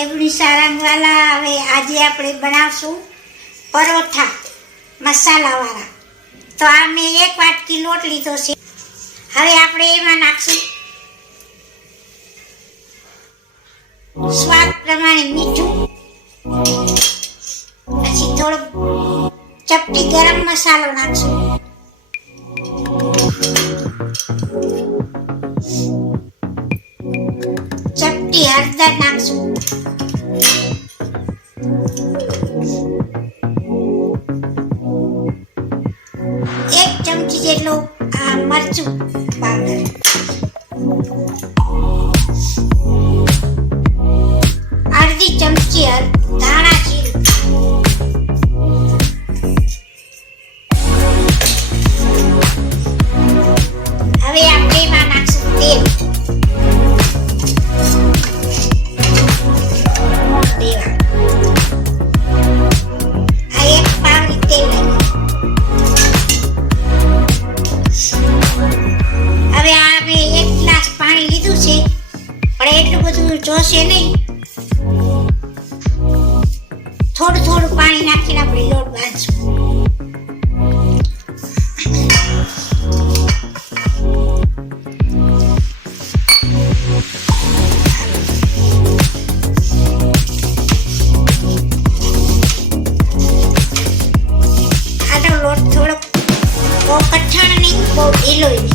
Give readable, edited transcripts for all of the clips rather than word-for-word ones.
કેવડી સારંગવાલા. હવે આજે આપણે બનાવશું પરોઠા મસાલા વાળા. તો આ મેં 1 વાટકી લોટ લીધો છે. હવે આપણે એમાં નાખશું સ્વાદ પ્રમાણે મીઠું, પછી થોડો ચપટી ગરમ મસાલો નાખશું, ચપટી હળદર નાખશું, 1 ચમચી જેટલો આ મરચું પાવડર, અડધી ચમચી ધાણા જીરું, હવે આપણે એમાં નાખશું તેલ. આ 1 પાવડી તેલ લાગ્યું. હવે આ મેં 1 ગ્લાસ પાણી લીધું છે, પણ એટલું બધું જોશે નહીં. થોડું થોડું પાણી નાખીને આપણે લોટ બાંધશું. આનો લોટ થોડો બહુ કઠણ નહીં, બહુ ઢીલો નહીં,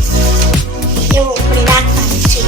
એવો આપણે રાખવાનું છે.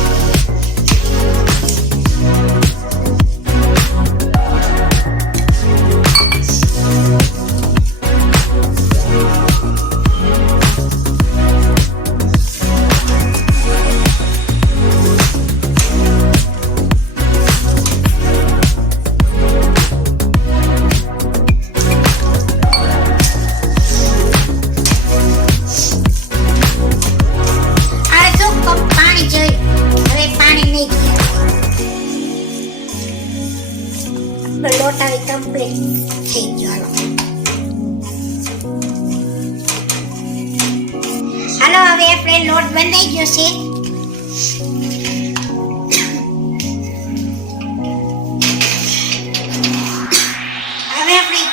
લોટ આવી કમ્પ્લીટ થઈ ગયો. હાલો હવે આપણે લોટ બંધાઈ ગયો છે. હવે આપણે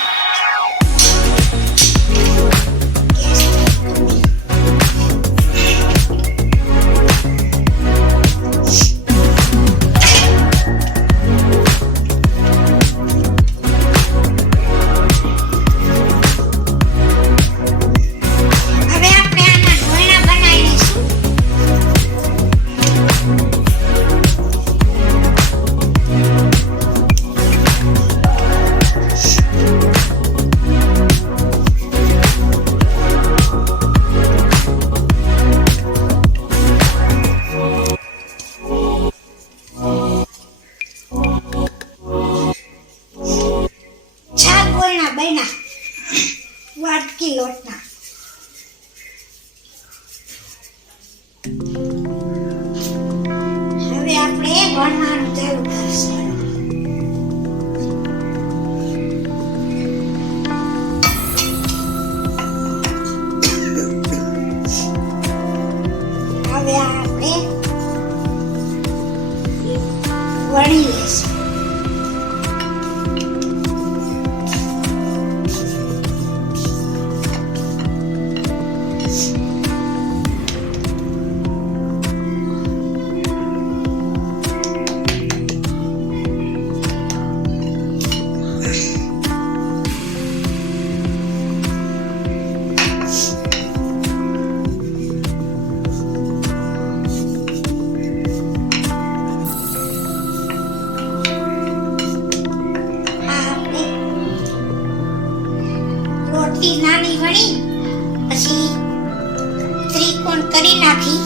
વાટકી લોટના. હવે આપણે વણવાનું ચાલુ કરીશું. હવે આપણે વણી લઈશું. નાની વણી પછી ત્રિકોણ કરી નાખી.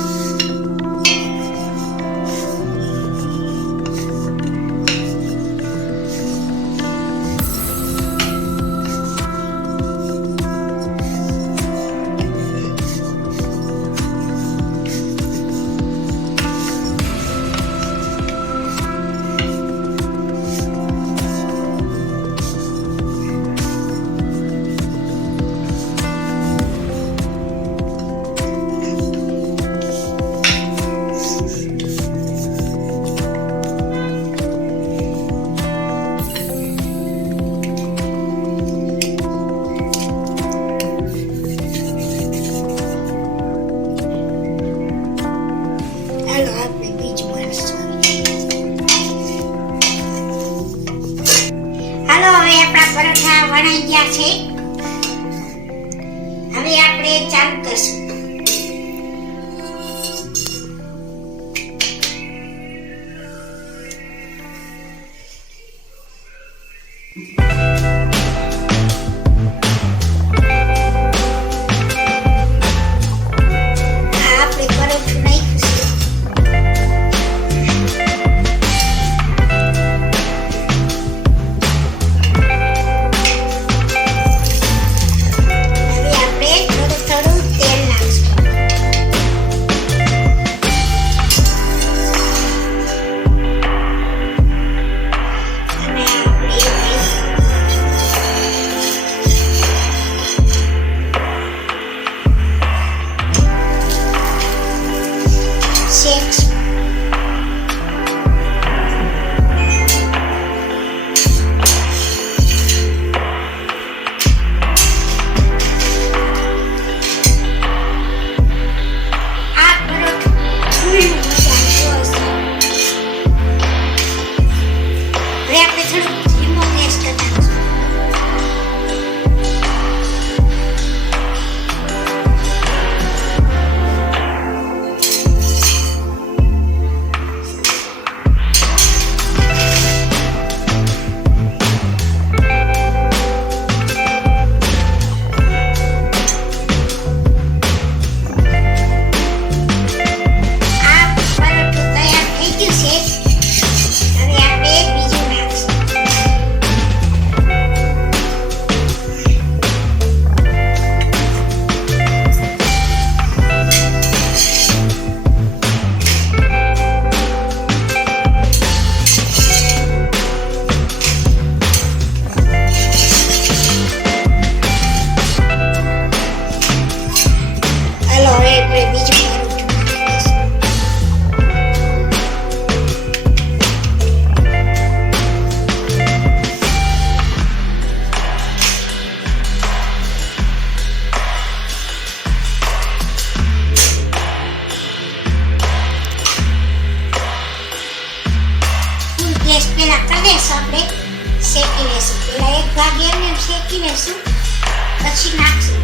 વણાઈ ગયા છે. હવે આપણે ચાલુ કરશું. પેલા કલેશ આપણે શેકી લેશું. પેલા એક ભાગે એમને શેકી લેશું, પછી નાખશું.